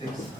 143장입니다.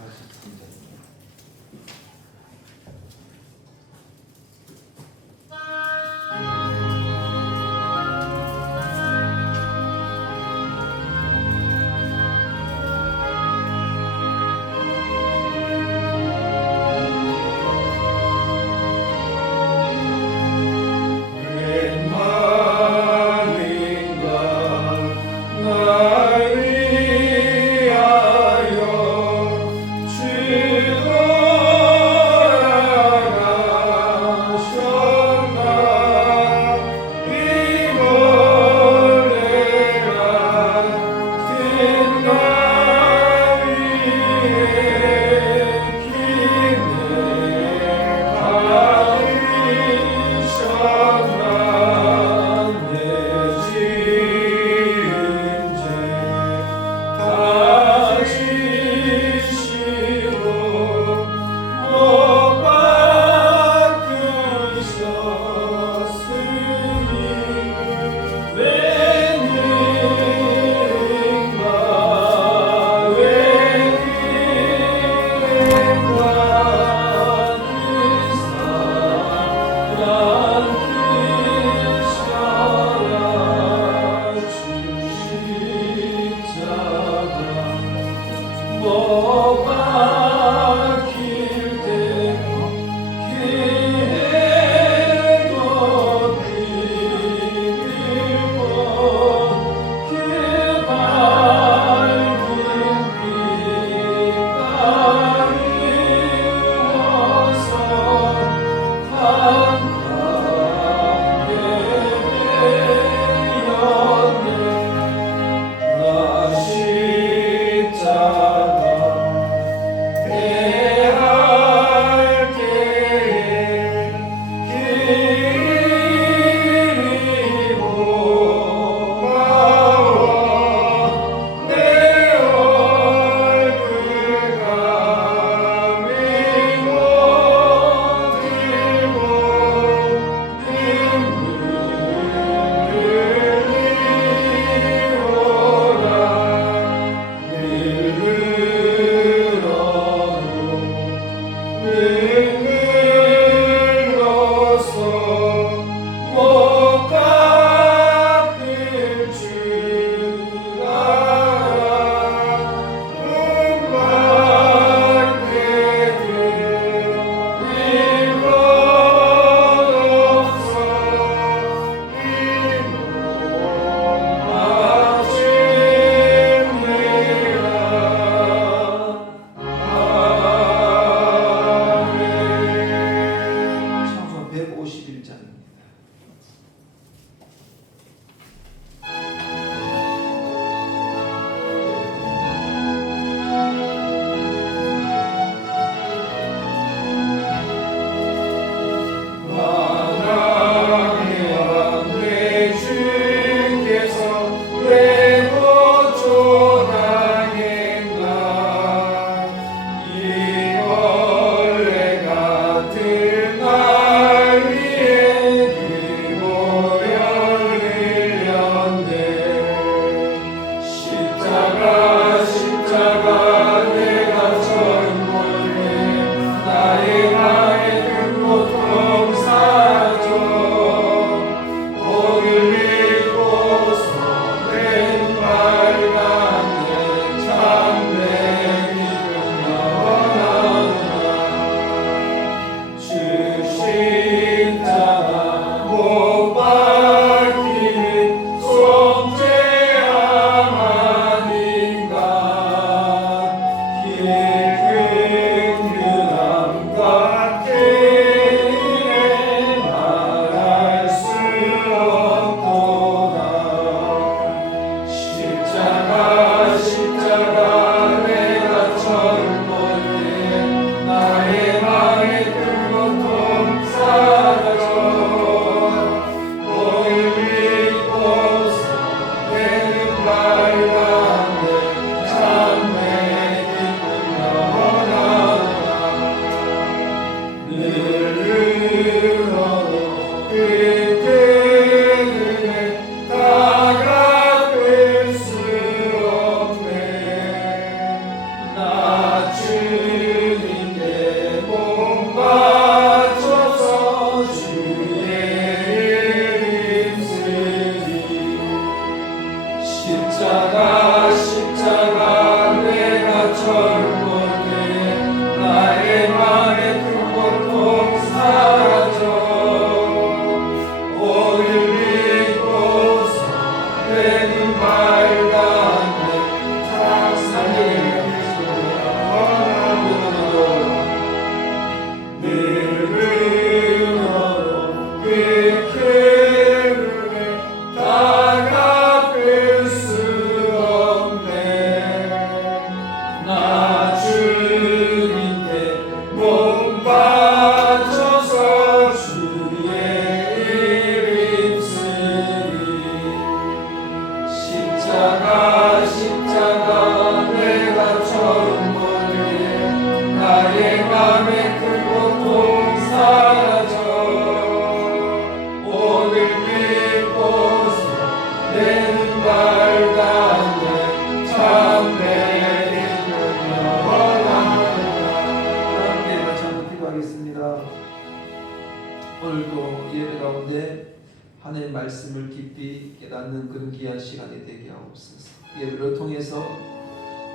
가운데 하나님의 말씀을 깊이 깨닫는 그런 귀한 시간이 되게 하옵소서. 예배를 통해서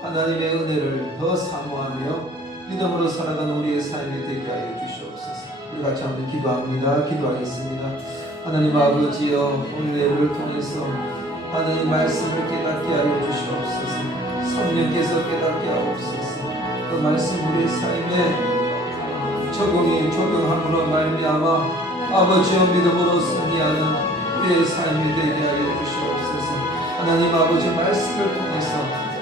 하나님의 은혜를 더 사모하며 믿음으로 살아가는 우리의 삶이 되게 하여 주시옵소서. 우리 같이 한번 기도합니다. 기도하겠습니다. 하나님 아버지여, 오늘 예배를 통해서 하나님의 말씀을 깨닫게 하여 주시옵소서. 성령께서 깨닫게 하옵소서. 그 말씀 우리의 삶에 적용함으로 말미암아 아버지여 믿음으로 승리하는 우리의 삶이 되게 하여 주시옵소서. 하나님 아버지 말씀을 통해서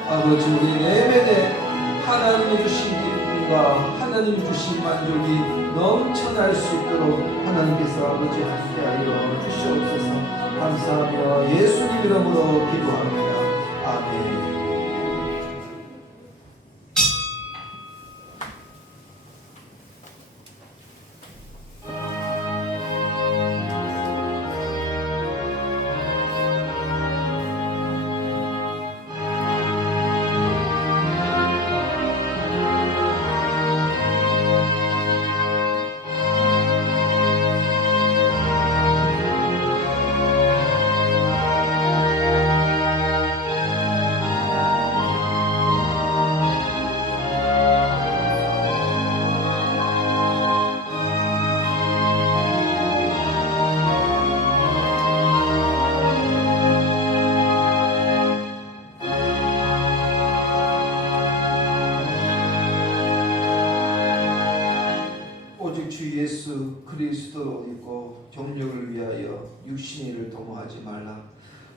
아버지 우리 내면에 하나님이 주신 기쁨과 하나님이 주신 만족이 넘쳐날 수 있도록 하나님께서 아버지 함께하여 주시옵소서. 감사하며 예수님 이름으로 기도합니다. 아멘. 주 예수 그리스도로 믿고 경력을 위하여 육신의 일을 도모하지 말라.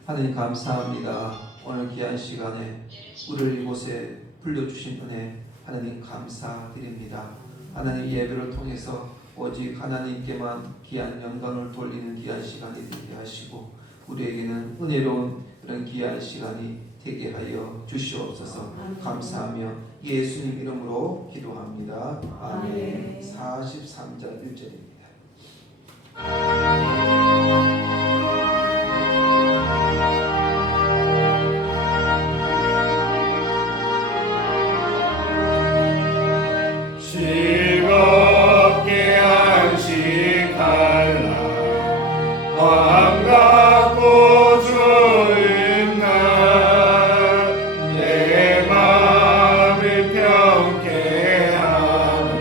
하나님 감사합니다. 오늘 귀한 시간에 우리를 이곳에 불러주신 은혜 하나님 감사드립니다. 하나님 예배를 통해서 오직 하나님께만 귀한 영광을 돌리는 귀한 시간이 되게 하시고 우리에게는 은혜로운 그런 귀한 시간이 되게 하여 주시옵소서. 감사하며 예수님 이름으로 기도합니다. 아멘. 43절 1절입니다. 즐겁게 안식하라. 반갑고 좋은 날 내 마음을 평케 하며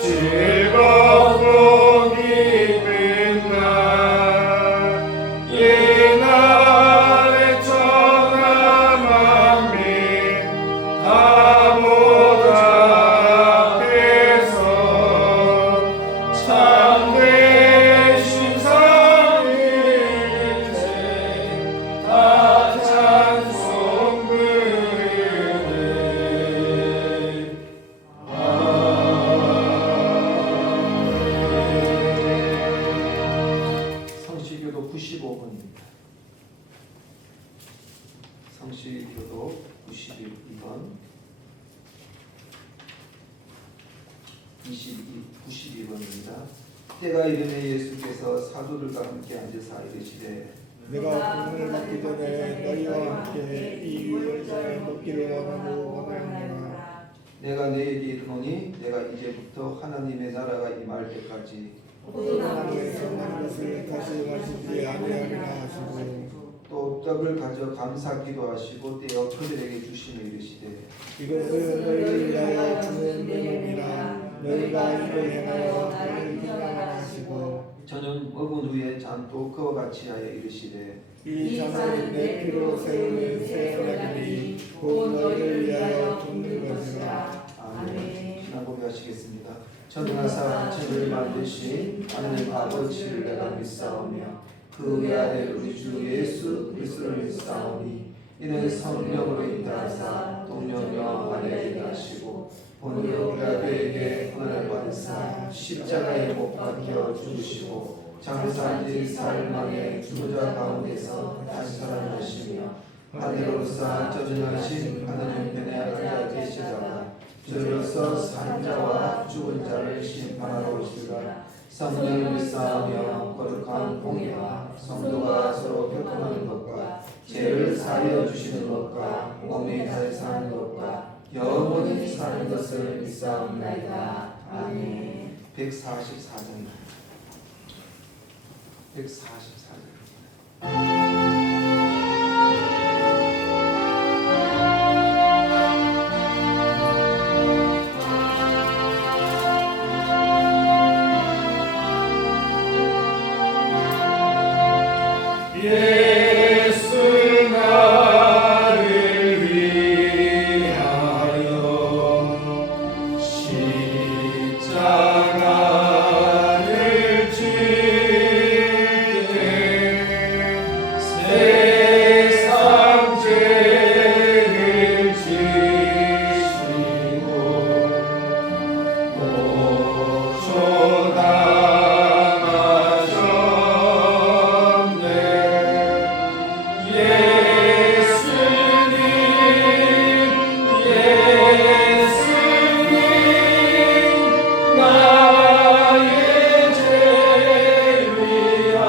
즐겁고 기쁜 날 이 날의 천한 만민 다 모두 앞에서 참되신 삼위일체 다 찬송 부르네. 성시교도 95번입니다. 성시교도 92번 92번입니다. 때가 이르매 예수께서 사도들과 함께 앉으사 이르시되 내가 구원을 받기 전에 너희와 함께 이 유월절을 먹기를 원하노라. 내가 너희에게 이르노니 내가 이제부터 하나님의 나라가 임할 때까지 포도나무에서 난 것을 다시 마시지 아니하리라 하시고 또 떡을 가져 감사 기도하시고 떼어 그들에게 주시며 이르시되 이것은 너희를 위하여 주는 내 몸이라. 너희가 이를 행하여 나를 기억하라 하시고 저녁 먹은 후에 잔또 그와 같이 하여 이르시되 이 잔은 내 피로 세우는 새 언약이니 곧 너희를 위하여 붓는 것이라. 아멘. 신앙 고백하시겠습니다. 전능하사 천지를 만드신 하나님 아버지를 내가 믿사오며 그 외아들 우리 주 예수 그리스도를 믿사오니 이는 성령으로 인도하사 동령령 안에 일하시고 본요 빌라도에게 고난을 받으사 십자가에 못 박혀 죽으시고 장사한 지 사흘 만에 죽은 자 가운데서 다시 살아나시며 하늘로서 전능하신 하나님 편에 앉아 계시다가 저희로서 산 자와 죽은 자를 심판하러 오시리라. 성령을 믿사오며 거룩한 공의와 성도가 서로 교통하는 것과 죄를 사하여 주시는 것과 몸이 잘 사는 것과 영원히 사는 것을 믿사옵나이다. 아멘. 144장 144절. 예수 나를 위하여 십자가를 지게 세상 죄를 지시고 고초당하셨네. 예수님 나의 죄 위하여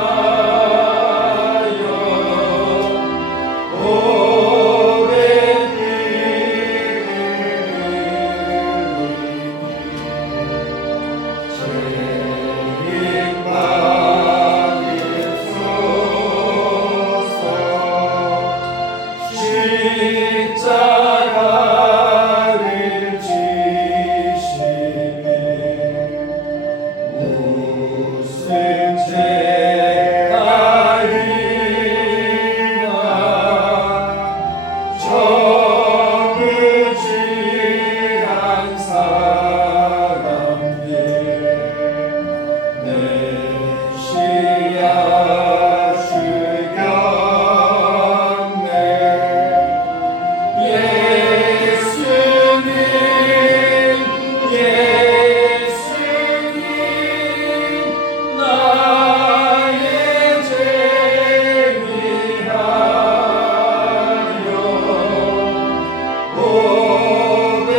오래 죄인 받으소서. 십자가를 지시네. 무슨 죄가 있나 정의지한 사람들 메시아 주였네. 예수님 나의 죄 위하여 오래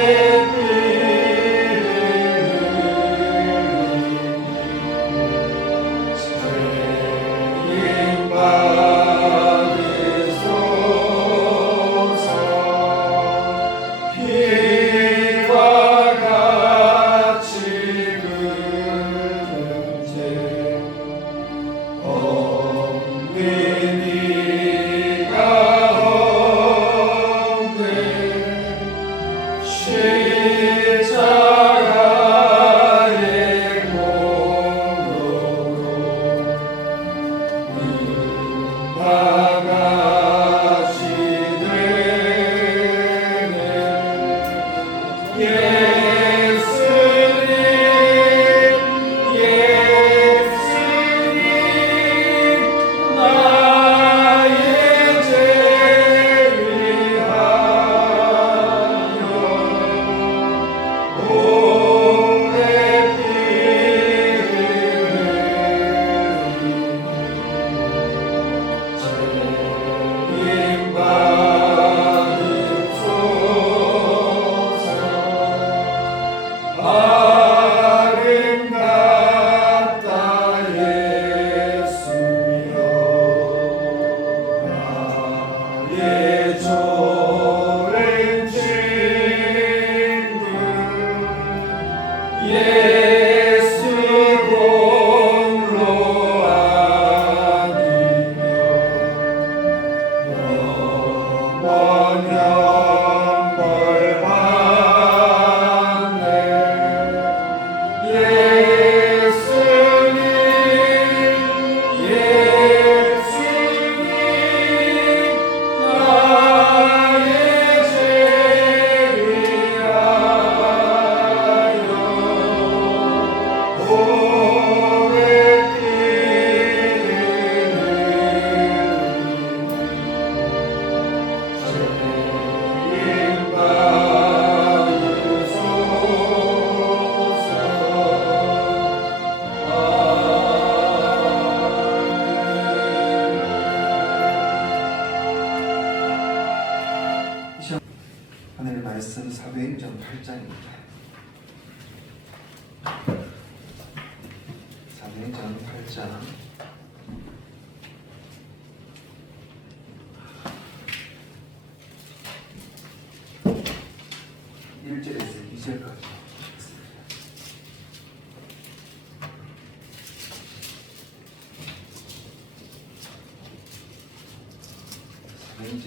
죄인 받으소서. 피와 같이 긁은 죄 없는 이가 없네. 십자가의 공로로 나같이 되네. 예수님 나의 죄 위하여 오래 죄인 받으소서. 아름답다 예수여 나의 좋은 친구. 예수 공로 아니며 영원한 벌 받네. 예수님 나의 죄 위하여 오래 죄인 받으소서. 하늘의 말씀 사도행전 8장입니다. 사도행전 8장 1절에서 2절까지.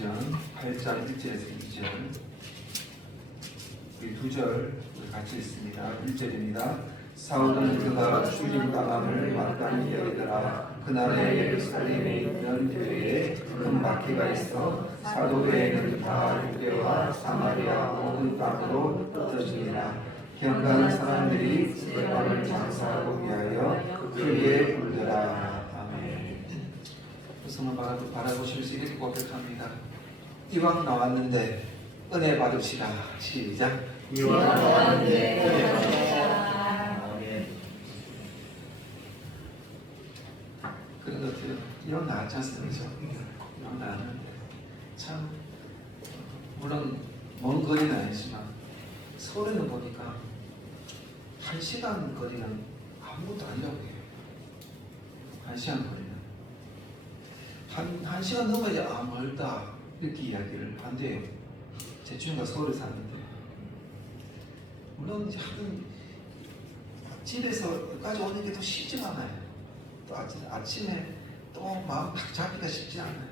사도행전 8장 1절에서 2절 이 2절 같이 있습니다. 1절입니다. 사울은 그가 죽임당함을 마땅히 여기더라. 그날에 예루살렘에 있는 교회에 큰 박해가 있어 사도회에는 다 유대와 사마리아 모든 땅으로 흩어지니라. 경건한 사람들이 스데반을 장사하고 위하여 크게 울더라. 아멘. 성을 바라보시면서 이렇게 고백합니다. 이왕 나왔는데 은혜 받읍시다. 시작. 이왕 나왔는데 은혜 받읍시다. 그런 것 같아요. 이왕 나왔지 않습니까? 이왕 나왔는데 참 물론 먼 거리는 아니지만 서울에는 보니까 1시간 거리는 아무것도 아니라고 해요. 1시간 거리는 한 시간 넘어야 아 멀다 이렇게 이야기를 한대요. 제 친구가 서울에 사는데 물론 하긴 집에서 여기까지 오는 게 더 쉽지 않아요. 또 아침에 또 마음 딱 잡기가 쉽지 않아요.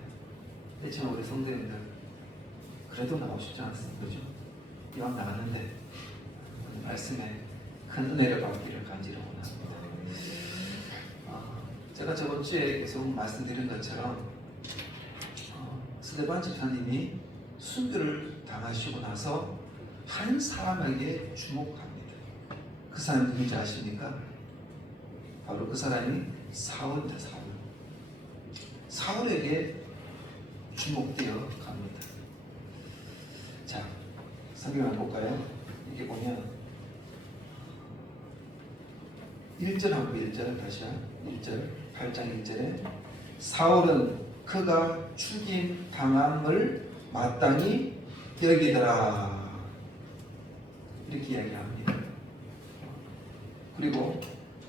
그렇지만 우리 성도님들 그래도 나오시지 않습니까? 그죠? 이왕 나갔는데 말씀에 큰 은혜를 받기를 간절히 원합니다. 제가 저번 주에 계속 말씀드린 것처럼 스데반 집사님이 순교를 당하시고 나서 한 사람에게 주목합니다. 그 사람이 누군지 아십니까? 바로 그 사람이 사울입니다. 사울에게 주목되어 갑니다. 자, 성경 한번 볼까요? 이게 보면 1절 한번 1절 다시요. 1절 8장 1절에 사울은 그가 죽임 당함을 마땅히 여기더라 이렇게 이야기합니다. 그리고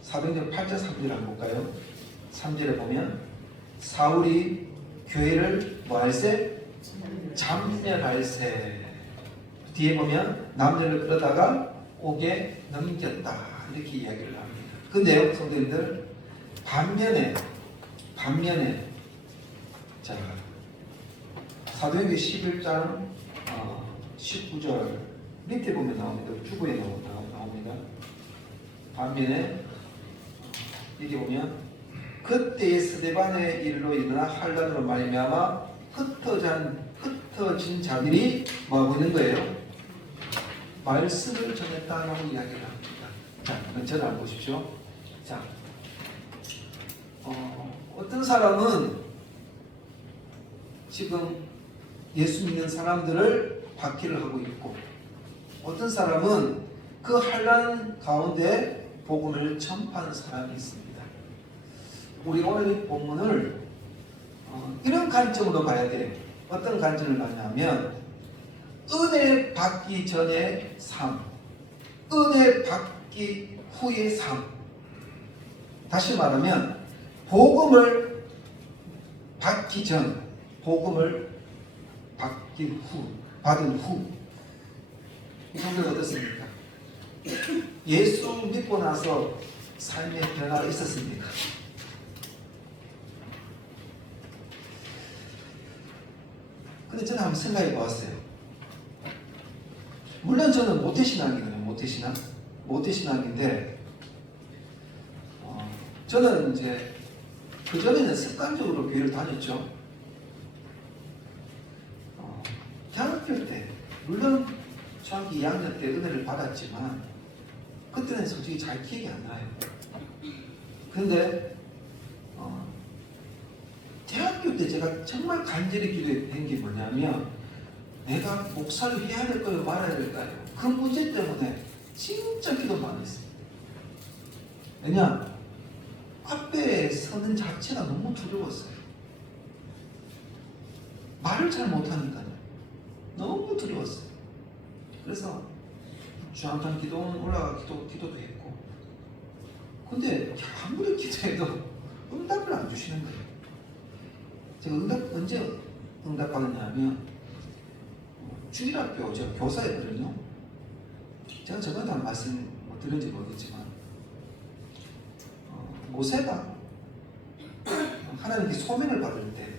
사도행전 8장 3절 한번 볼까요? 3절에 보면 사울이 교회를 뭐할세? 잠멸할세. 뒤에 보면 남녀를 끌어다가 옥에 넘겼다 이렇게 이야기를 합니다. 그 내용 성도님들 반면에 자 사도행전 11장 19절 밑에 보면 나옵니다. 주부에 나옵니다. 반면에 여기 보면 그때의 스데반의 일로 일어나 환란으로 말미암아 흩어진 자들이 뭐하고 있는 거예요? 말씀을 전했다라고 이야기를 합니다. 자, 저를 한번 보십시오. 자, 어떤 사람은 지금 예수 믿는 사람들을 박해를 하고 있고, 어떤 사람은 그 환난 가운데 복음을 전파하는 사람이 있습니다. 우리 오늘 이 본문을 이런 관점으로 봐야 돼요. 어떤 관점을 봐냐면 은혜 받기 전의 삶, 은혜 받기 후의 삶. 다시 말하면 복음을 받기 전, 복음을 받은 후. 이 성경 어떻습니까? 예수 믿고 나서 삶의 변화가 있었습니까? 근데 저는 한번 생각해 보았어요. 물론 저는 모태신앙이거든요. 모태신앙인데 저는 이제 그전에는 습관적으로 교회를 다녔죠. 대학교 때 물론 중학교 2학년 때 은혜를 받았지만 그때는 솔직히 잘 기억이 안 나요. 근데 대학교 때 제가 정말 간절히 기도했던 게 뭐냐면 내가 목사를 해야 될까요? 말아야 될까요? 그 문제 때문에 진짜 기도 많이 했어요. 왜냐? 앞에 서는 자체가 너무 두려웠어요. 말을 잘 못하니까요. 너무 두려웠어요. 그래서 주한탄 기도원 올라가 기도도 했고, 근데 아무리 기도해도 응답을 안 주시는 거예요. 제가 언제 응답받았냐면 주일학교 제가 교사였거든요. 제가 저번에 한 말씀 들은지 모르겠지만 모세가 하나님께 소명을 받을 때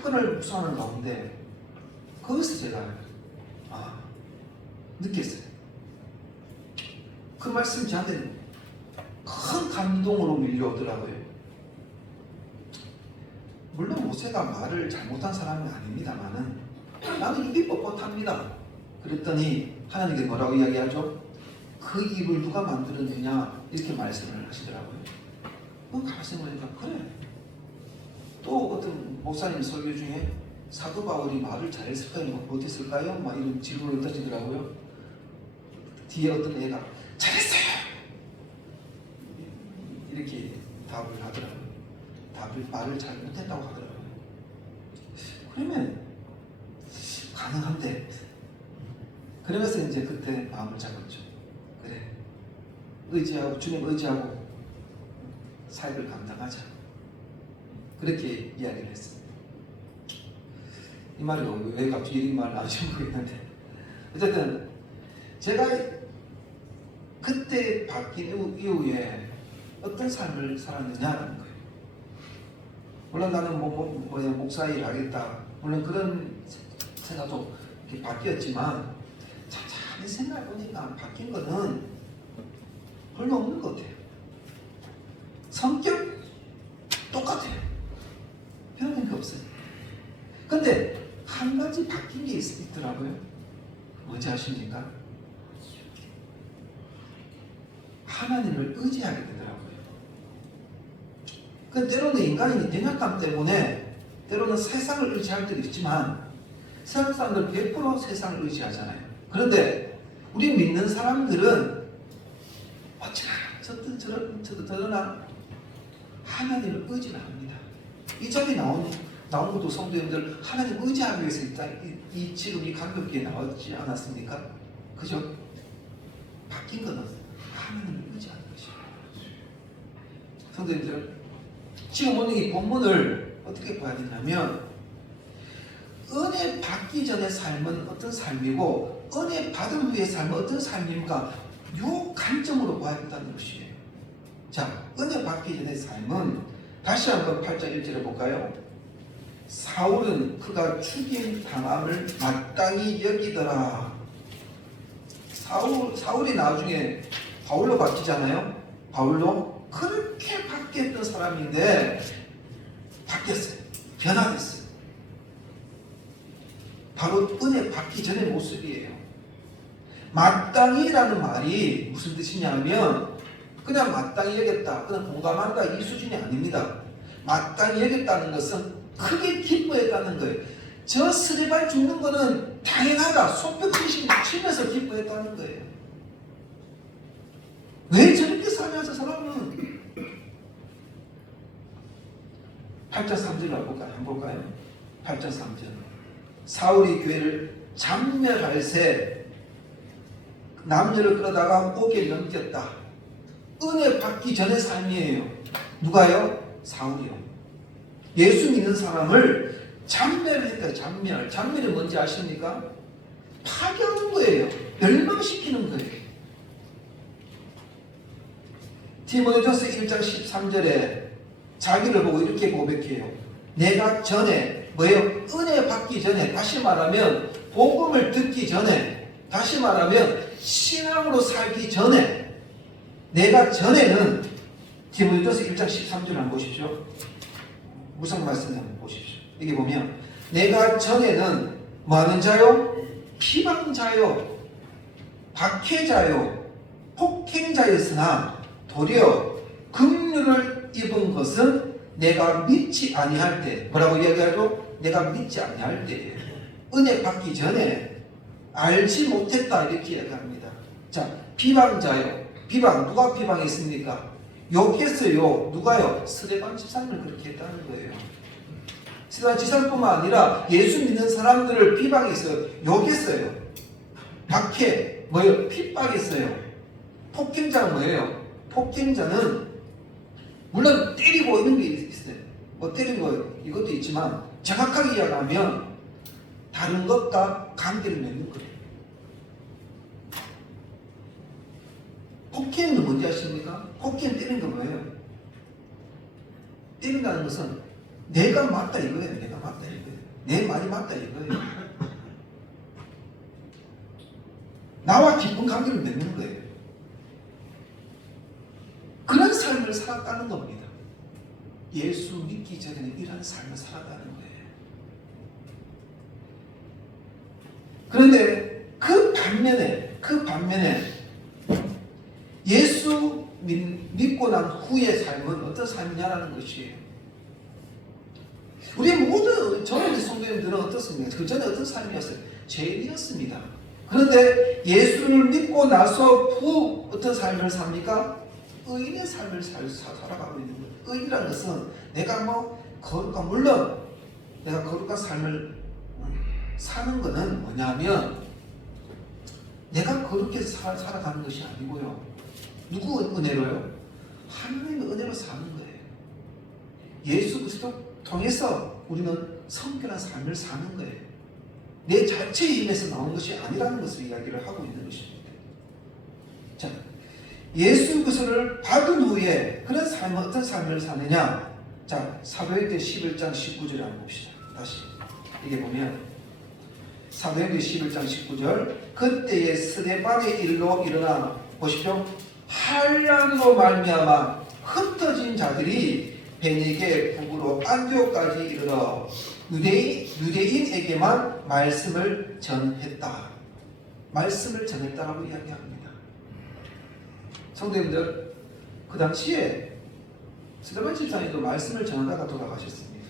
그 사건을 묵상하는 가운데 거기서 제가 느꼈어요. 그 말씀이 저한테 큰 감동으로 밀려오더라고요. 물론 모세가 말을 잘못한 사람은 아닙니다만은 나는 입이 뻣뻣합니다. 그랬더니 하나님께 뭐라고 이야기하죠? 그 입을 누가 만들었느냐 이렇게 말씀을 하시더라고요. 가만히 보니까 그래. 또 어떤 목사님 설교 중에 사도 바울이 말을 잘했을까요? 못했을까요? 막 이런 질문을 던지더라고요. 뒤에 어떤 애가 잘했어요! 이렇게 답을 하더라고요. 말을 잘 못했다고 하더라고요. 그러면 가능한데 그러면서 이제 그때 마음을 잡았죠. 그래, 의지하고 주님 의지하고 삶을 감당하자. 그렇게 이야기를 했습니다. 이 말이 왜 갑자기 이 말을 나오신 모르겠는데 어쨌든 제가 그때 바뀐 이후에 어떤 삶을 살았느냐는 거예요. 물론 나는 목사 일 하겠다. 물론 그런 생각도 이렇게 바뀌었지만 자세히 생각해보니까 바뀐 거는 별로 없는 것 같아요. 성격 똑같아요. 변한 게 없어요. 근데 한 가지 바뀐 게 있더라고요. 뭔지 아십니까? 하나님을 의지하게 되더라고요. 그 때로는 인간이 연약감 때문에 때로는 세상을 의지할 때도 있지만 세상 사람들 100% 세상을 의지하잖아요. 그런데 우리 믿는 사람들은 어찌나 저러나 하나님을 의지를 합니다. 이 자리에 나온 것도 성도님들 하나님 의지하기 위해서 지금 이 간격기에 나왔지 않았습니까? 그죠? 바뀐 거는 하나님을 의지하는 것이에요. 성도님들, 지금 오늘 이 본문을 어떻게 봐야 되냐면 은혜 받기 전의 삶은 어떤 삶이고 은혜 받은 후의 삶은 어떤 삶인가 이 관점으로 봐야 된다는 것이에요. 자, 은혜 받기 전의 삶은 다시 한번 8장 1절에 볼까요? 사울은 그가 죽임 당함을 마땅히 여기더라. 사울이 나중에 바울로 바뀌잖아요. 바울로 그렇게 바뀌었던 사람인데 바뀌었어요. 변화됐어요. 바로 은혜 받기 전의 모습이에요. 마땅히라는 말이 무슨 뜻이냐면 그냥 마땅히 여겼다, 그냥 공감한다 이 수준이 아닙니다. 마땅히 여겼다는 것은 크게 기뻐했다는 거예요. 저 스데반 죽는 거는 당연하다, 손뼉치시 치면서 기뻐했다는 거예요. 왜 저렇게 사냐 저 사람은. 8절 3절을 한번 볼까요? 8절 3절. 사울이 교회를 장멸할 새 남녀를 끌어다가 옥에 넘겼다. 은혜 받기 전의 삶이에요. 누가요? 사울이요. 예수 믿는 사람을 장멸했다. 장멸이 뭔지 아십니까? 파괴하는 거예요. 멸망시키는 거예요. 디모데전서 1장 13절에 자기를 보고 이렇게 고백해요. 내가 전에 뭐예요? 은혜 받기 전에, 다시 말하면 복음을 듣기 전에, 다시 말하면 신앙으로 살기 전에, 내가 전에는 디모데전서 1장 13절 한번 보십시오. 무슨 말씀인지 한번 보십시오. 여기 보면 내가 전에는 뭐하는 자요? 비방자요, 박해자요, 폭행자였으나 도리어 긍휼을 입은 것은 내가 믿지 아니할 때. 뭐라고 이야기하죠? 내가 믿지 아니할 때. 은혜 받기 전에 알지 못했다 이렇게 이야기합니다. 자, 비방자요. 비방, 누가 비방했습니까? 욕했어요. 누가요? 스데반 집사님을 그렇게 했다는 거예요. 스데반 집사뿐만 아니라 예수 믿는 사람들을 비방했어요. 욕했어요. 박해, 뭐예요? 핍박했어요. 폭행자는 뭐예요? 폭행자는 물론 때리고 이런 게 있어요. 뭐 때린 거 이것도 있지만 정확하게 이야기하면 다른 것과 관계를 맺는 거예요. 폭행은 뭔지 아십니까? 폭행 때리는 건 뭐예요? 때린다는 것은 내가 맞다 이거예요. 내가 맞다 이거예요. 내 말이 맞다 이거예요. 나와 깊은 관계를 맺는 거예요. 그런 삶을 살았다는 겁니다. 예수 믿기 전에는 이런 삶을 살았다는 거예요. 그런데 그 반면에 예수 믿고 난 후의 삶은 어떤 삶이냐라는 것이에요. 우리 모두 저는 성도님들은 어떻습니까? 그 전에 어떤 삶이었어요? 죄인이었습니다. 그런데 예수를 믿고 나서 후 어떤 삶을 삽니까? 의인의 삶을 살아가고 있는 거예요. 의인이라는 것은 내가 물론 내가 거룩한 삶을 사는 것은 뭐냐면 내가 그렇게 살아가는 것이 아니고요. 누구 은혜로요? 하나님의 은혜로 사는 거예요. 예수 그리스도 통해서 우리는 성결한 삶을 사는 거예요. 내 자체의 힘에서 나온 것이 아니라는 것을 이야기를 하고 있는 것입니다. 자, 예수 그리스도를 받은 후에 그런 삶은 어떤 삶을 사느냐? 자, 사도행전 11장 19절을 한번 봅시다. 다시 이게 보면 사도행전 11장 19절 그때에 스데반의 일로 일어나 보십시오. 환난으로 말미암아 흩어진 자들이 베니게 북으로 안디옥까지 이르러 유대인에게만 말씀을 전했다. 말씀을 전했다라고 이야기합니다. 성도님들, 그 당시에 스데반 집사님도 말씀을 전하다가 돌아가셨습니다.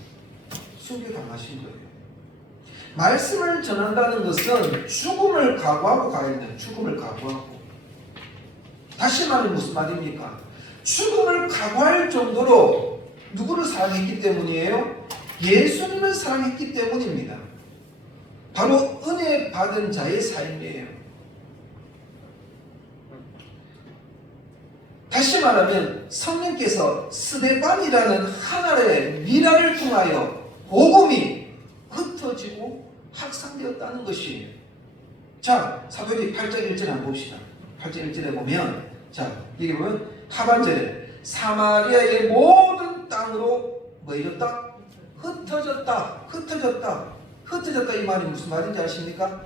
순교당하신 거예요. 말씀을 전한다는 것은 죽음을 각오하고 가야 된다. 죽음을 각오하고. 다시 말하면 무슨 말입니까? 죽음을 각오할 정도로 누구를 사랑했기 때문이에요? 예수님을 사랑했기 때문입니다. 바로 은혜 받은 자의 삶이에요. 다시 말하면 성령께서 스데반이라는 하나의 미라를 통하여 복음이 흩어지고 확산되었다는 것이에요. 자, 사도행전 8장 1절에 한번 봅시다. 8장 1절에 보면, 자, 여기 보면 하반절에 사마리아의 모든 땅으로 뭐 해졌다? 흩어졌다. 이 말이 무슨 말인지 아십니까?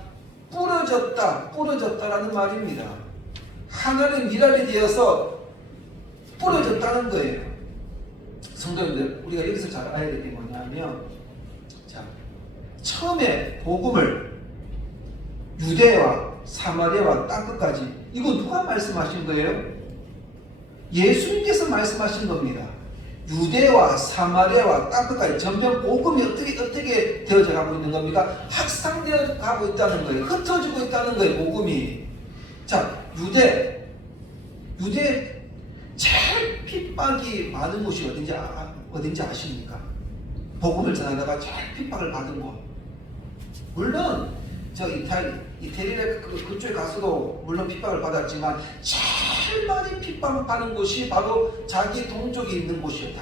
부러졌다라는 말입니다. 하나의 미랄이 되어서 부러졌다는 거예요. 성도님들, 우리가 여기서 잘 알아야 될 게 뭐냐면, 자, 처음에 복음을 유대와 사마리아와 땅끝까지, 이거 누가 말씀하신 거예요? 예수님께서 말씀하신 겁니다. 유대와 사마리아와 땅끝까지 점점 복음이 어떻게 되어져 가고 있는 겁니까? 확산되어 가고 있다는 거예요. 흩어지고 있다는 거예요, 복음이. 자, 유대 제일 핍박이 많은 곳이 어딘지 아십니까? 복음을 전하다가 제일 핍박을 받은 곳. 물론 저 이태리에 그쪽에 가서도 물론 핍박을 받았지만 제일 많이 핍박받는 곳이 바로 자기 동족이 있는 곳이에요.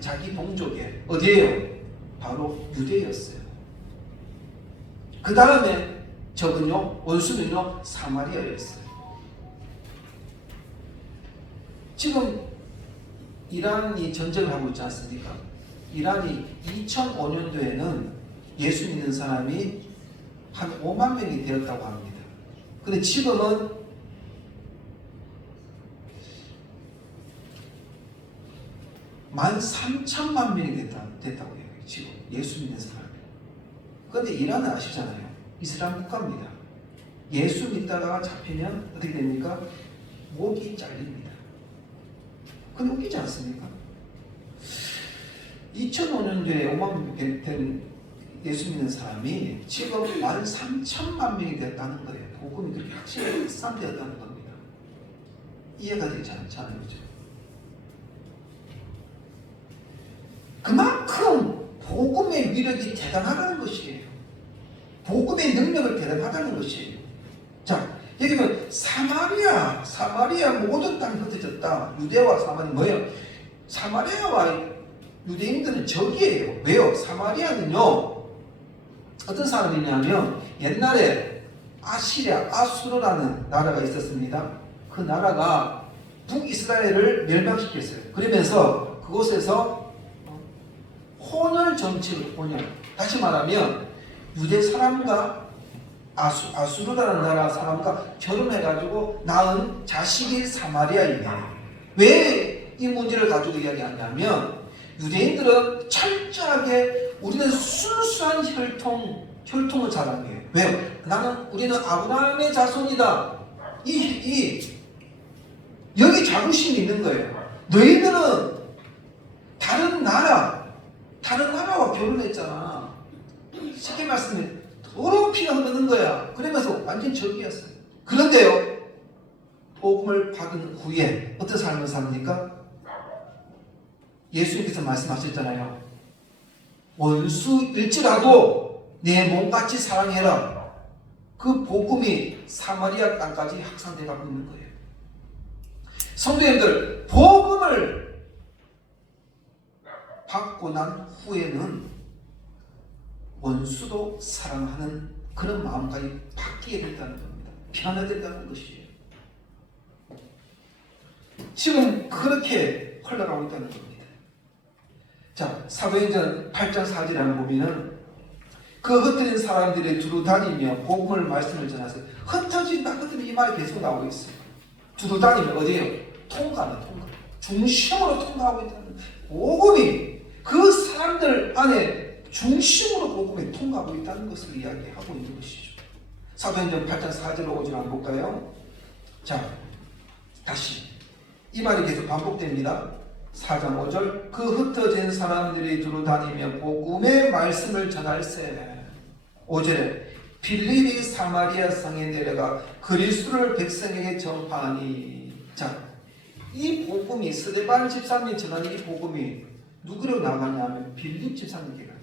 자기 동족에 어디예요? 바로 유대였어요. 그 다음에 저분요, 원수는요, 사마리아였어요. 지금 이란이 전쟁을 하고 있지 않습니까? 이란이 2005년도에는 예수 믿는 사람이 한 5만 명이 되었다고 합니다. 근데 지금은 13,000만 명이 됐다고 해요. 지금 예수 믿는 사람이. 그런데 이란은 아시잖아요. 이슬람 국가입니다. 예수 믿다가 잡히면 어떻게 됩니까? 목이 잘립니다. 그건 웃기지 않습니까? 2005년도에 5만 명 된 예수 믿는 사람이 지금 13,000만 명이 됐다는 거예요. 복음이 그렇게 확실히 확산되었다는 겁니다. 이해가 되지 않잖아요. 그렇죠? 그만큼 복음의 위력이 대단하다는 것이에요. 복음의 능력을 대단하다는 것이에요. 자, 여기 보면 사마리아 모든 땅이 흩어졌다. 유대와 사마리아 뭐예요? 사마리아와 유대인들은 적이에요. 왜요? 사마리아는요, 어떤 사람이냐면 옛날에 아수르라는 나라가 있었습니다. 그 나라가 북이스라엘을 멸망시켰어요. 그러면서 그곳에서 혼혈 정치를 다시 말하면 유대 사람과 아수르라는 나라 사람과 결혼해가지고 낳은 자식이 사마리아인이에요. 왜 이 문제를 가지고 이야기하냐면 유대인들은 철저하게 우리는 순수한 혈통을 자랑해요. 왜요? 우리는 아브라함의 자손이다. 여기 자부심이 있는 거예요. 너희들은 다른 나라와 결혼했잖아. 쉽게 말씀해 더러운 피가 흐르는 거야. 그러면서 완전 적이었어요. 그런데요, 복음을 받은 후에 어떤 삶을 삽니까? 예수님께서 말씀하셨잖아요. 원수일지라도 내 몸같이 사랑해라. 그 복음이 사마리아 땅까지 확산돼 가고 있는 거예요. 성도님들, 복음을 받고 난 후에는 원수도 사랑하는 그런 마음까지 바뀌게 된다는 겁니다. 변화된다는 것이에요. 지금 그렇게 흘러가고 있다는 겁니다. 자, 사도행전 8장 4절에 보면은 그 흩어진 사람들이 두루 다니며 복음을 말씀을 전하세요. 흩어진다 이 말이 계속 나오고 있어요. 두루 다니면 어디에요? 통과. 중심으로 통과하고 있다는 복음이 그 사람들 안에 중심으로 복음이 통과하고 있다는 것을 이야기하고 있는 것이죠. 사도행전 8장 4절 5절 한번 볼까요? 자, 다시 이 말이 계속 반복됩니다. 4장 5절 그 흩어진 사람들이 두루 다니며 복음의 말씀을 전할세. 5절에 빌립이 사마리아 성에 내려가 그리스도를 백성에게 전파하니. 자, 이 복음이 스데반 집사님이 전하는 이 복음이 누구로 나가냐면 빌립 집사님에게 가요.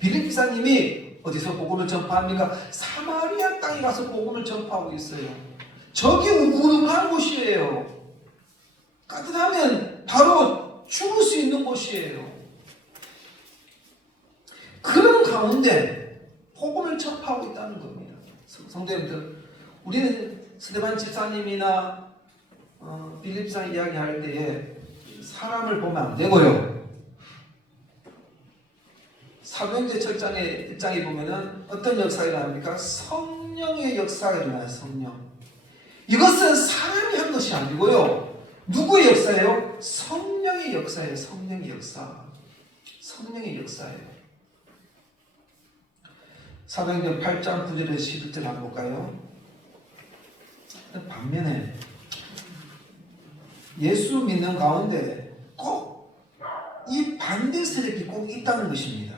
빌립 집사님이 어디서 복음을 전파합니까? 사마리아 땅에 가서 복음을 전파하고 있어요. 저기 우물한 곳이에요. 따뜻하면 바로 죽을 수 있는 곳이에요. 그런 가운데 복음을 전파하고 있다는 겁니다. 성도님들, 우리는 스데반 집사님이나 빌립 집사님 이야기할 때에 사람을 보면 안 되고요. 사도행전 1장에 보면은 어떤 역사가 일어납니까? 성령의 역사가 일어나요. 성령. 이것은 사람이 한 것이 아니고요. 누구의 역사예요? 성령의 역사예요. 성령의 역사. 성령의 역사예요. 사도행전 8장 9절에서 11절 한번 볼까요? 반면에 예수 믿는 가운데 꼭 이 반대 세력이 꼭 있다는 것입니다.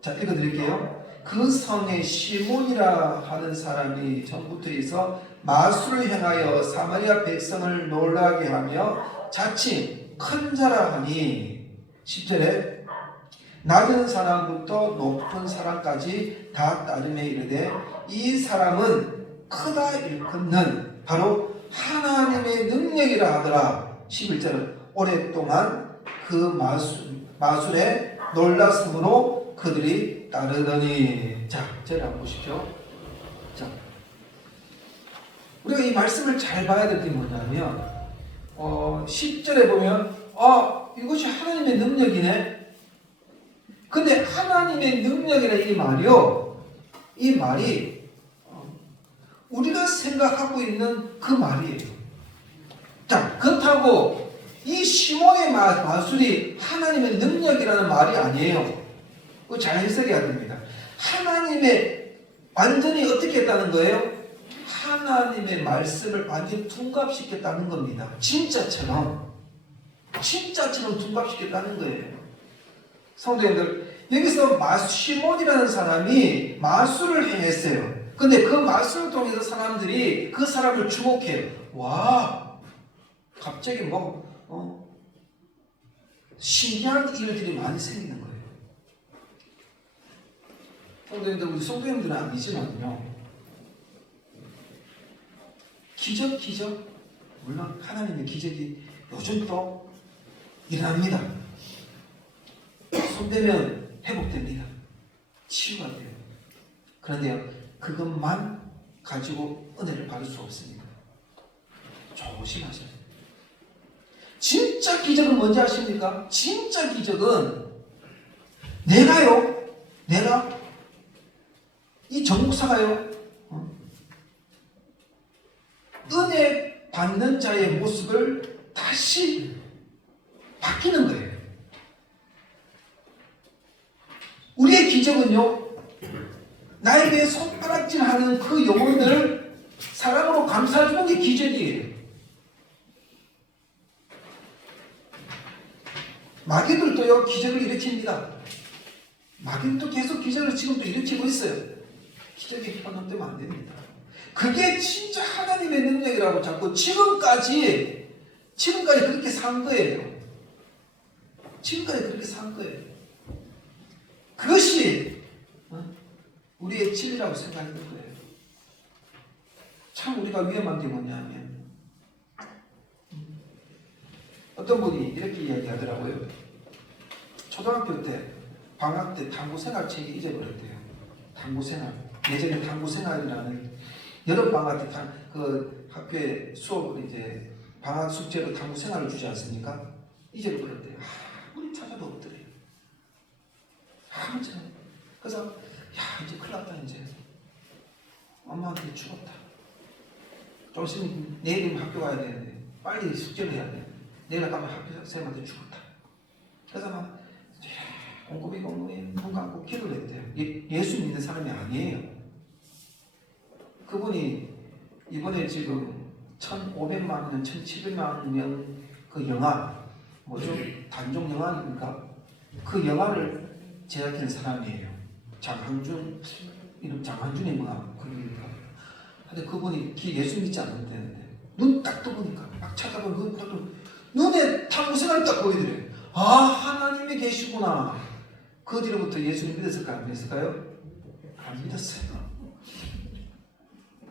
자, 읽어드릴게요. 그 성에 시몬이라 하는 사람이 전부터 있어 마술을 행하여 사마리아 백성을 놀라게 하며 자칭 큰 자라 하니. 10절에 낮은 사람부터 높은 사람까지 다 따르며 이르되 이 사람은 크다 일컫는 바로 하나님의 능력이라 하더라. 11절은 오랫동안 그 마술에 놀랐으므로 그들이 따르더니. 자, 저를 한번 보십시오. 자, 우리가 이 말씀을 잘 봐야 될 게 뭐냐면 10절에 보면 이것이 하나님의 능력이네. 근데 하나님의 능력이라 이 말이요, 이 말이 우리가 생각하고 있는 그 말이에요. 자, 그렇다고 이 시몬의 마술이 하나님의 능력이라는 말이 아니에요. 그거 잘 해석해야 됩니다. 하나님의 완전히 어떻게 했다는 거예요? 하나님의 말씀을 완전히 둔갑시켰다는 겁니다. 진짜처럼 둔갑시켰다는 거예요. 성도님들, 여기서 시몬이라는 사람이 마술을 행했어요. 근데 그 마술을 통해서 사람들이 그 사람을 주목해요. 와, 갑자기 신기한 일들이 많이 생기는 거예요. 성도님들, 우리 성도님들은 아니지만요, 기적, 물론 하나님의 기적이 요즘 또 일어납니다. 손대면 회복됩니다. 치유가 돼요. 그런데요, 그것만 가지고 은혜를 받을 수 없습니다. 조심하셔야 돼요. 진짜 기적은 뭔지 아십니까? 진짜 기적은 내가요, 내가 이 정목사가요, 은혜 받는 자의 모습을 다시 바뀌는 거예요. 우리의 기적은요, 나에게 손가락질하는 그 영혼들을 사랑으로 감싸주는 게 기적이에요. 마귀들도요, 기적을 일으킵니다. 마귀도 계속 기적을 지금도 일으키고 있어요. 기적이 현혹되면 안 됩니다. 그게 진짜 하나님의 능력이라고 자꾸 지금까지 그렇게 산 거예요. 지금까지 그렇게 산 거예요. 그것이 우리의 진리라고 생각하는 거예요. 참 우리가 위험한 게 뭐냐면, 어떤 분이 이렇게 이야기하더라고요. 초등학교 때 방학 때 탐구생활 책이 잊어버렸대요. 탐구생활. 예전에 탐구생활이라는 여름방학 때 그 학교에 수업을 이제 방학 숙제로 탐구생활을 주지 않습니까? 잊어버렸대요. 아무리 찾아도 없더래요. 아무튼 그래서 야, 이제 큰일 났다. 이제 엄마한테 죽었다. 좀 있으면 내일이면 학교 가야 되는데 빨리 숙제를 해야 돼. 내일 가면 학교 선생님한테 죽었다. 그래서 막 꼼꼼히 눈 감고 기도를 했대요. 예수 믿는 사람이 아니에요. 그분이 이번에 지금 1,500만 명, 1,700만 명 그 영화, 뭐죠? 단종 영화입니까? 그 영화를 제작한 사람이에요. 장항준, 이름 장항준이 뭐야? 그러니까. 근데 그분이 예수 믿지 않는다는데 눈 딱 떠보니까 막 찾아보면 그 눈에 탐구생활이 딱 보이더래요. 아, 하나님이 계시구나. 그 뒤로부터 예수님 믿었을까요? 안 믿었을까요? 안 믿었어요.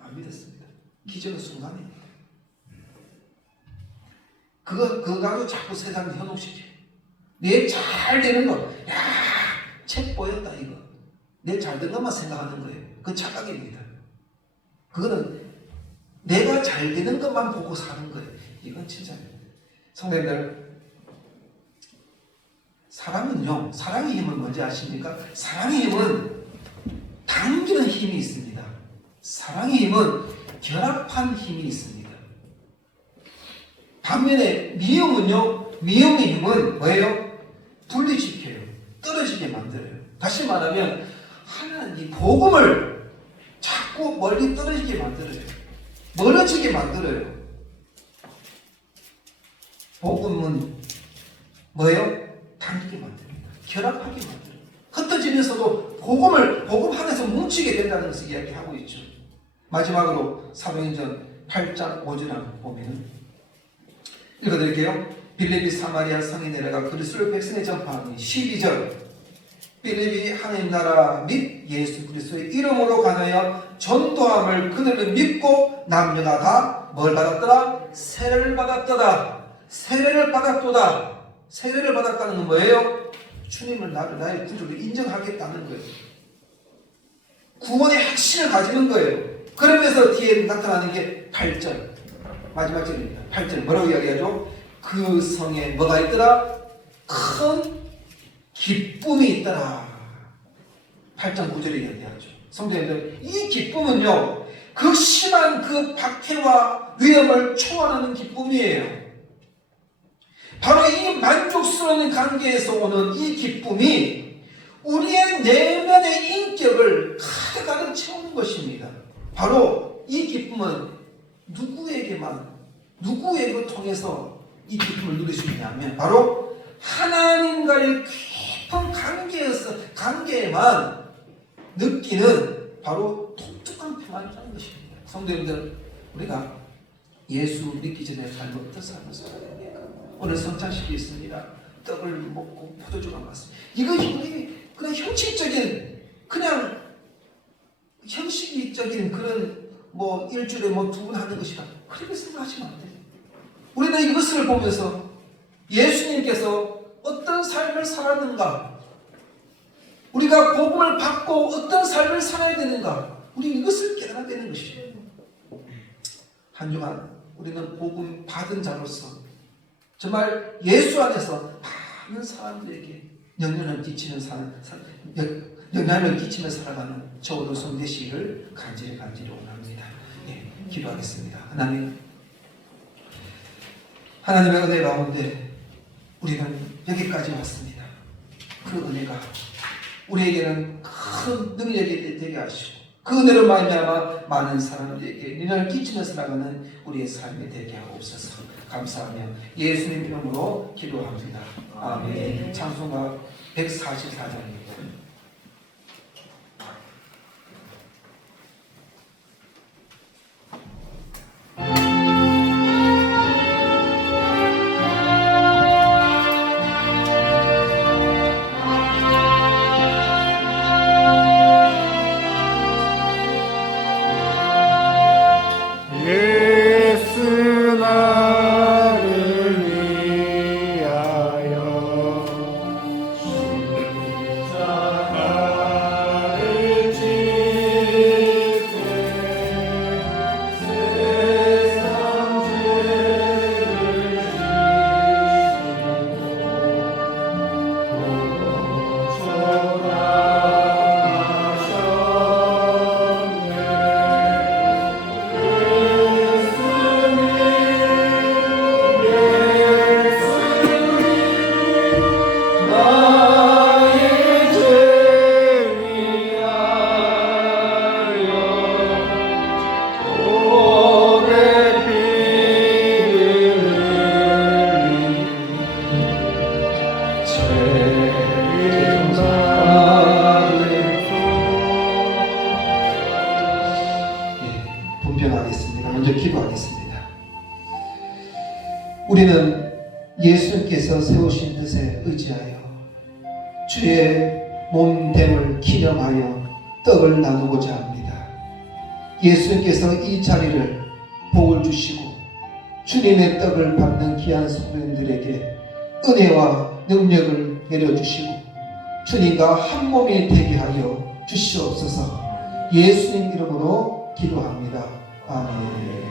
안 믿었습니다. 기적의 순간입니다. 그거 가지고 자꾸 세상을 현혹시켜요. 내 잘 되는 거, 야, 책 보였다 이거. 내 잘 된 것만 생각하는 거예요. 그건 착각입니다. 그거는 내가 잘 되는 것만 보고 사는 거예요. 이건 진짜. 성도님들, 사랑은요, 사랑의 힘을 뭔지 아십니까? 사랑의 힘은 당기는 힘이 있습니다. 사랑의 힘은 결합한 힘이 있습니다. 반면에 미움은요, 미움의 힘은 뭐예요? 분리시켜요. 떨어지게 만들어요. 다시 말하면 하나님 복음을 자꾸 멀리 떨어지게 만들어요. 멀어지게 만들어요. 복음은 뭐예요? 당기게 만듭니다. 결합하게 만들어요. 흩어지면서도 복음 안에서 뭉치게 된다는 것을 이야기하고 있죠. 마지막으로 사도행전 8장 5절을 보면 읽어드릴게요. 빌립이 사마리아 성에 내려가 그리스도를 백성에 전파하니 12절 빌립이 하나님 나라 및 예수 그리스도의 이름으로 관하여 전도함을 그들을 믿고 남녀가 다 뭘 받았더라? 세례를 받았더라. 세례를 받았도다. 세례를 받았다는 건 뭐예요? 주님을 나의 구주로 인정하겠다는 거예요. 구원의 확신을 가지는 거예요. 그러면서 뒤에 나타나는 게 8절 마지막 절입니다. 8절 뭐라고 이야기하죠? 그 성에 뭐가 있더라? 큰 기쁨이 있더라. 8장 9절에 이야기하죠. 성도님들, 이 기쁨은요, 극심한 그 박해와 위험을 초월하는 기쁨이에요. 바로 이 만족스러운 관계에서 오는 이 기쁨이 우리의 내면의 인격을 가득 채우는 것입니다. 바로 이 기쁨은 누구에게 통해서 이 기쁨을 누릴 수 있냐면 바로 하나님과의 깊은 관계에만 느끼는 바로 독특한 평안이라는 것입니다. 성도님들, 우리가 예수 믿기 전에 삶을 어떤 삶을 살아야 됩니까? 오늘 성찬식이 있습니다. 떡을 먹고 포도주가 맞습니다. 이것이 우리 그냥 형식적인 그런 일주일에 2번 하는 것이다. 그렇게 생각하시면 안 돼요. 우리는 이것을 보면서 예수님께서 어떤 삶을 살았는가, 우리가 복음을 받고 어떤 삶을 살아야 되는가, 우리 이것을 깨달아야 되는 것이에요. 한 주간 우리는 복음 받은 자로서 정말 예수 안에서 많은 사람들에게 영향을 끼치는 영향을 끼치며 살아가는 저도 송 되시기를 간절히 원합니다. 예, 기도하겠습니다. 하나님의 은혜 가운데 우리는 여기까지 왔습니다. 그 은혜가 우리에게는 큰 능력이 되게 하시고 그 은혜로 말미암아 많은 사람들에게 영향을 끼치며 살아가는 우리의 삶이 되게 하옵소서. 감사하며 예수님 이름으로 기도합니다. 아멘. 찬송가 144장입니다. 예수 나를 위하여 십자가를 지되 세상 죄를 분별하겠습니다. 먼저 기도하겠습니다. 우리는 예수님께서 세우신 뜻에 의지하여 주의 몸됨을 기념하여 떡을 나누고자 합니다. 예수님께서 이 자리를 복을 주시고 주님의 떡을 받는 귀한 성도님들에게 은혜와 능력을 내려주시고 주님과 한 몸이 되게 하여 주시옵소서. 예수님 이름으로 기도합니다. 아멘.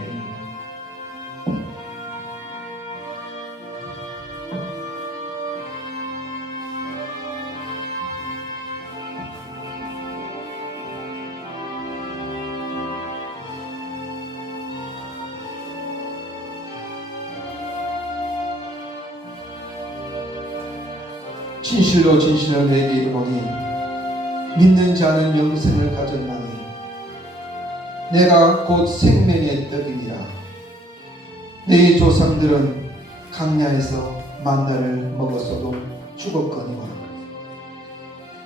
진실로 너에게 이르노니 믿는 자는 영생을 가졌나니 내가 곧 생명의 떡이니라. 내 조상들은 강야에서 만나를 먹었어도 죽었거니와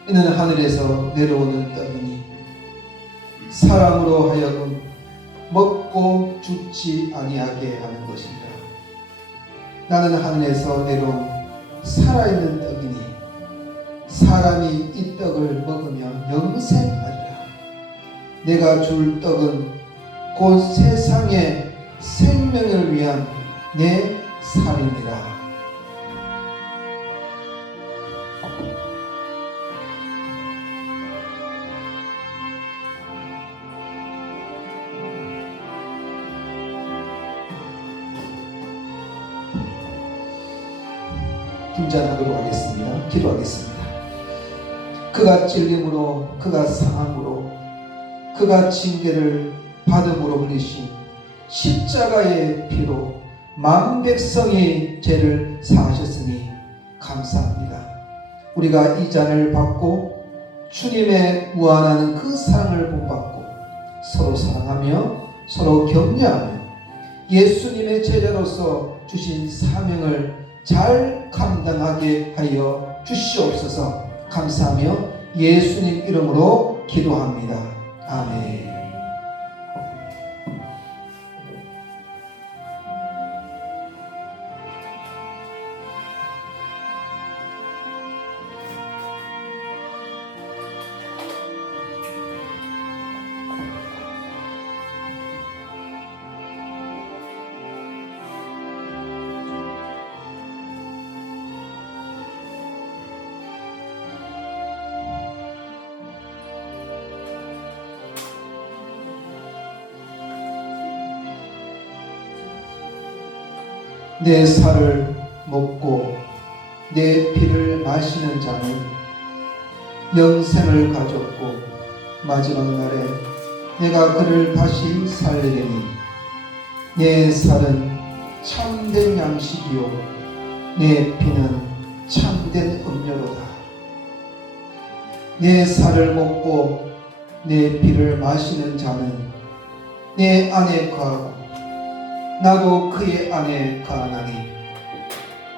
이는 하늘에서 내려오는 떡이니 사람으로 하여금 먹고 죽지 아니하게 하는 것이니라. 나는 하늘에서 내려온 살아있는 떡이니 사람이 이 떡을 먹으면 영생하리라. 내가 줄 떡은 곧 세상의 생명을 위한 내 살이니라. 김장하도록 하겠습니다. 기도하겠습니다. 그가 찔림으로 그가 상함으로 그가 징계를 받음으로 흘리신 십자가의 피로 만 백성이 죄를 사하셨으니 감사합니다. 우리가 이 잔을 받고 주님의 무한하는 그 사랑을 본받고 서로 사랑하며 서로 격려하며 예수님의 제자로서 주신 사명을 잘 감당하게 하여 주시옵소서. 감사하며 예수님 이름으로 기도합니다. 아멘. 내 살을 먹고 내 피를 마시는 자는 영생을 가졌고 마지막 날에 내가 그를 다시 살리리니 내 살은 참된 양식이요 내 피는 참된 음료로다. 내 살을 먹고 내 피를 마시는 자는 내 안에 거하고 나도 그의 안에 거하나니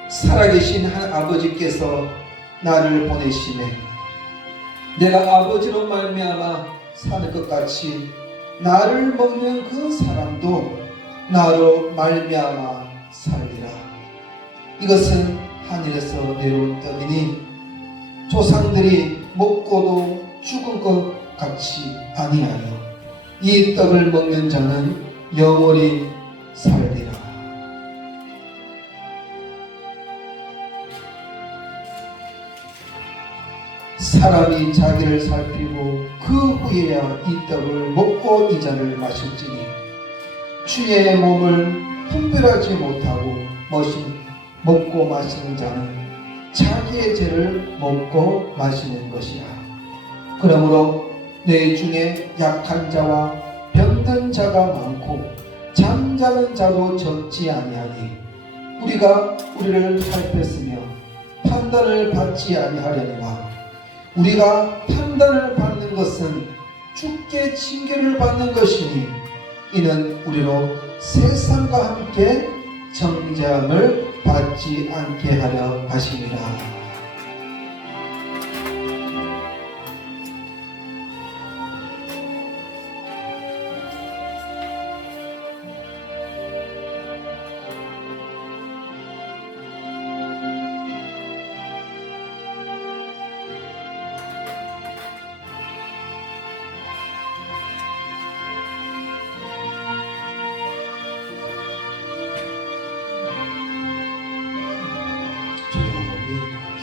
살아계신 한 아버지께서 나를 보내시매 내가 아버지로 말미암아 사는 것 같이 나를 먹는 그 사람도 나로 말미암아 살리라. 이것은 하늘에서 내려온 떡이니 조상들이 먹고도 죽은 것 같이 아니하여 이 떡을 먹는 자는 영원히 살리라. 사람이 자기를 살피고 그 후에야 이 떡을 먹고 이 잔을 마실지니 주의 몸을 분별하지 못하고 먹고 마시는 자는 자기의 죄를 먹고 마시는 것이라. 그러므로 내 중에 약한 자와 병든 자가 많고 잠자는 자도 적지 아니하니 우리가 우리를 살폈으며 판단을 받지 아니하려니와 우리가 판단을 받는 것은 주께 징계를 받는 것이니 이는 우리로 세상과 함께 정죄함을 받지 않게 하려 하심이라.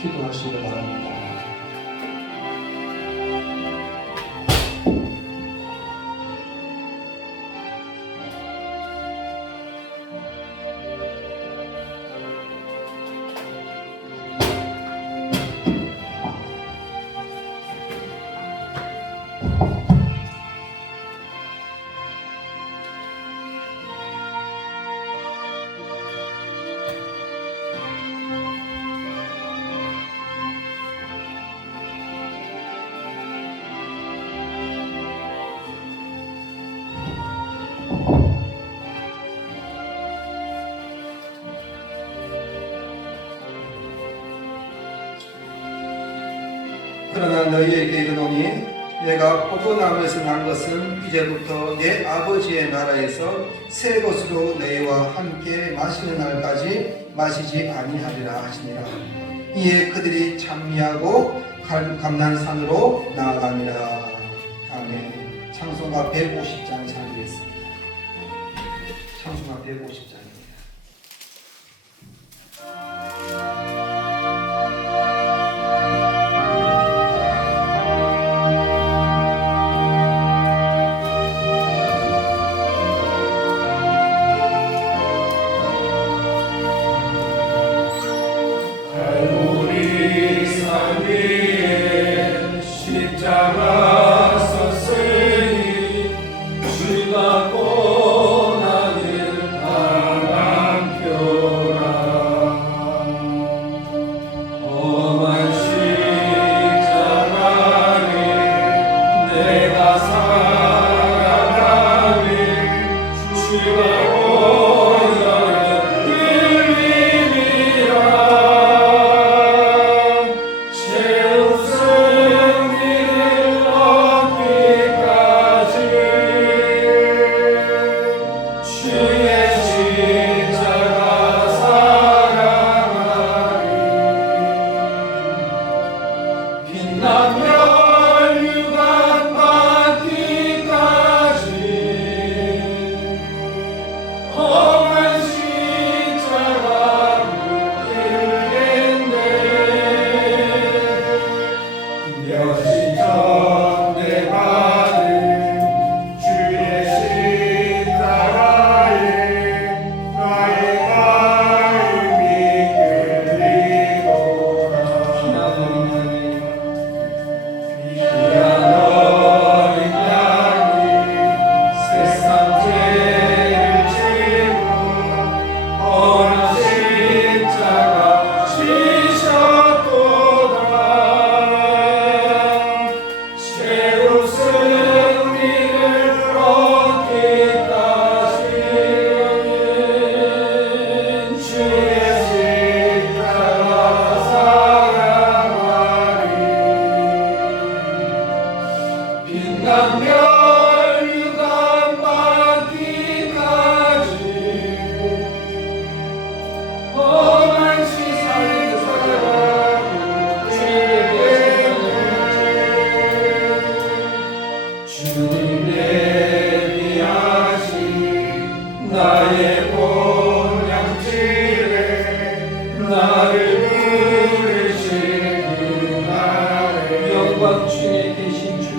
기도하시기 바랍니다. 그러나 너희에게 이르노니 내가 포도나무에서 난 것은 이제부터 내 아버지의 나라에서 새 것으로 너희와 함께 마시는 날까지 마시지 아니하리라 하시니라. 이에 그들이 찬미하고 감난산으로 나아가니라. 아멘. 찬송가 150장 찬송하겠습니다. 찬송가 150장. 십자가 섰으니 주가 고난을 당한 표라. 험한 십자가를 내가 살아가니 주가 고난을 흘리리라. 내 받은 주의 십자가에 나의 본향지에 나를 부르시는 날에 영광 중에 계신 주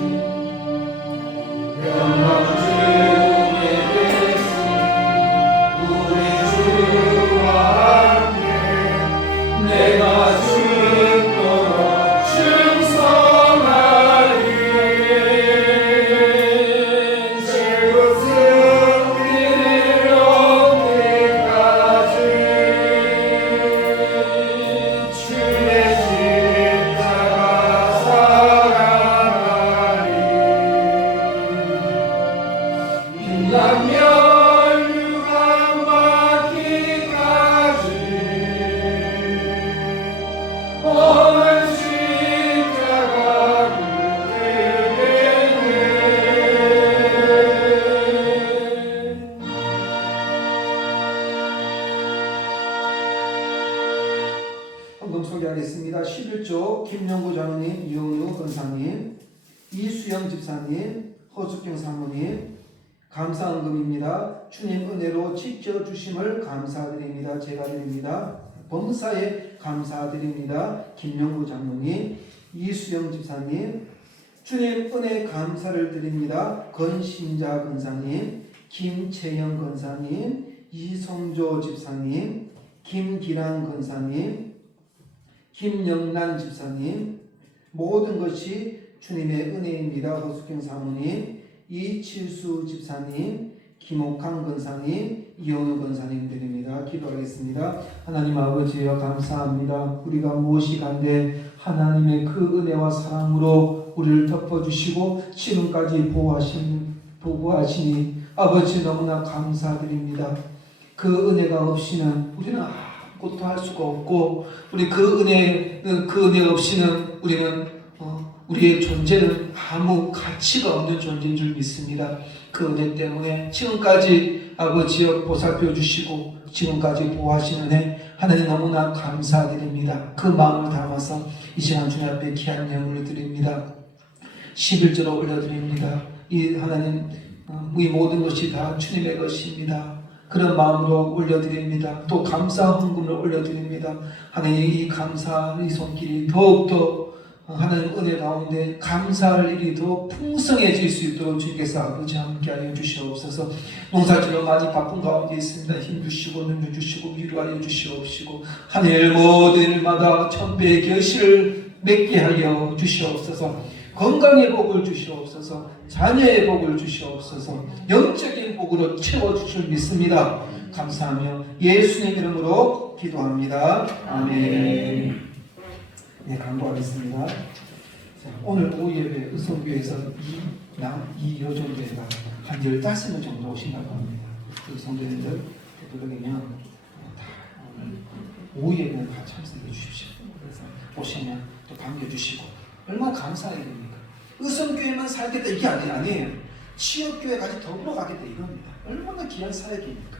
영광 중에 계신 우리 주와 함께 내가 죽도록 충성하리 제 것은 이르려기까지 주의 십자가 사랑하리 빛나면 유감 받기까지 오늘 십자가 그대에게 헌금 소개하겠습니다. 11조 김영구 장로님, 이용우 권사님, 이수영 집사님, 허숙경 사모님 감사헌금입니다. 주님 은혜로 지켜주심을 감사드립니다. 제가 드립니다. 범사에 감사드립니다. 김영구 장로님, 이수영 집사님, 주님 은혜 감사를 드립니다. 건신자 권사님, 김채영 권사님, 이성조 집사님, 김기랑 권사님, 김영란 집사님, 모든 것이 주님의 은혜입니다. 허숙경 사모님, 이칠수 집사님, 김옥강 권사님, 이현우 권사님 드립니다. 기도하겠습니다. 하나님 아버지여 감사합니다. 우리가 무엇이 간데 하나님의 그 은혜와 사랑으로 우리를 덮어주시고 지금까지 보호하시니 아버지 너무나 감사드립니다. 그 은혜가 없이는 우리는 아무것도 할 수가 없고 우리 그 은혜 없이는 우리는 우리의 존재는 아무 가치가 없는 존재인 줄 믿습니다. 그 은혜 때문에 지금까지 아버지여 보살펴 주시고 지금까지 보호하시는 은혜 하나님 너무나 감사드립니다. 그 마음을 담아서 이 시간 주님 앞에 귀한 예물을 드립니다. 11조로 올려드립니다. 이 하나님 이 모든 것이 다 주님의 것입니다. 그런 마음으로 올려드립니다. 또 감사 헌금을 올려드립니다. 하나님 이 감사의 손길이 더욱더 하나님 은혜 가운데 감사할 일이 더 풍성해질 수 있도록 주님께서 아버지 함께하여 주시옵소서. 농사지로 많이 바쁜 가운데 있습니다. 힘주시고 능력주시고 위로하여 주시옵시고 하늘 모든 일마다 천배의 결실을 맺게 하여 주시옵소서. 건강의 복을 주시옵소서. 자녀의 복을 주시옵소서. 영적인 복으로 채워주실 믿습니다. 감사하며 예수님 이름으로 기도합니다. 아멘. 네, 강구하겠습니다. 오늘 오후 예배 의성교회에서 이 여종교회가 한 15명 정도 오신다고 합니다. 그 성도님들 되도록이면 다 오늘 오후 예배는 다 참석해 주십시오. 그래서 오시면 또 반겨주시고 얼마나 감사해야 됩니까? 의성교회만 살겠다 이게 아니에요. 취업교회까지 더불어 가겠다 이겁니다. 얼마나 귀한 사역입니까?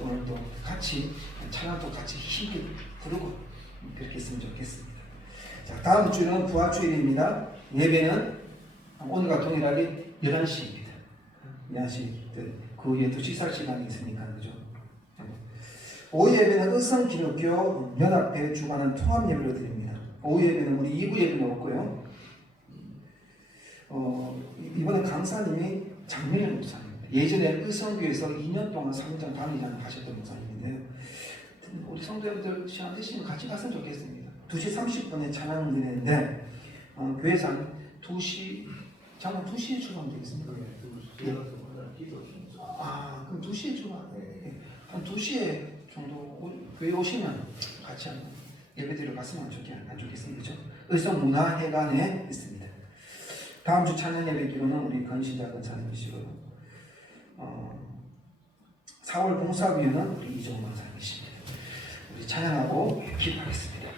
오늘 또 같이 찬양도 같이 힘있게 부르고 그렇게 했으면 좋겠습니다. 자, 다음 주는 부활주일입니다. 예배는 오늘과 동일하게 11시입니다. 11시 그 위에 또 식사 시간이 있으니까 그죠? 오후 예배는 의성기독교 연합회 주관하는 통합 예배를 드립니다. 오후 예배는 우리 2부 예배는 없고요. 이번에 강사님이 장미련 목사님입니다. 예전에 의성교에서 2년 동안 3년 강의장을 하셨던 목사님인데요. 우리 성도님들 시간 되시면 같이 갔으면 좋겠습니다. 2시 30분에 찬양 드리는데 교회장 2시 장은 2시에 출발되겠습니까? 네. 그럼 2시에 출발. 네. 한 2시에 정도 교회 오시면 같이 한번 예배드리러 갔으면 좋겠습니다. 그렇죠? 의성문화회관에 있습니다. 다음 주 찬양 예배 기로는 우리 건신자 권사님이시고요. 4월 봉사위원은 우리 이정훈 권사님이십니다. 우리 찬양하고 기도하겠습니다.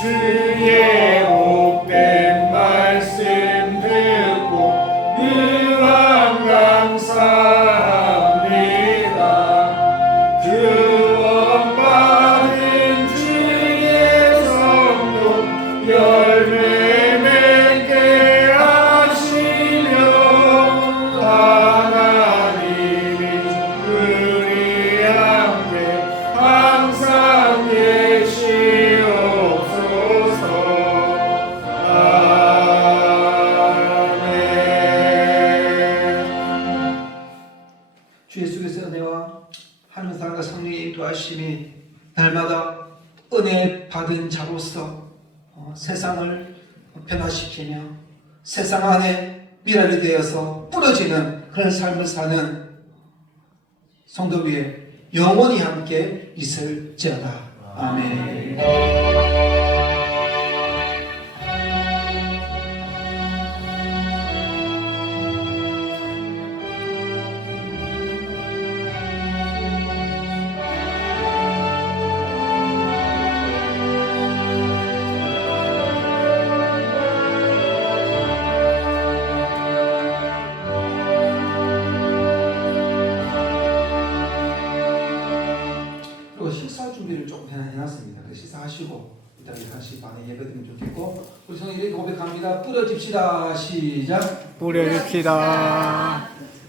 주의 복된 말씀 듣고 의왕과 주 예수께서 은혜와 하나님 사랑과 성령의 인도하심이 날마다 은혜 받은 자로서 세상을 변화시키며 세상 안에 미랄이 되어서 뿌려지는 그런 삶을 사는 성도 위에 영원히 함께 있을지어다. 아멘. 식사 준비를 조금 해놨습니다. 식사하시고 이따 1시 반에 예배드리면 좋겠고 우리 성도 이렇게 고백합니다. 뿌려집시다. 시작. 뿌려줍시다.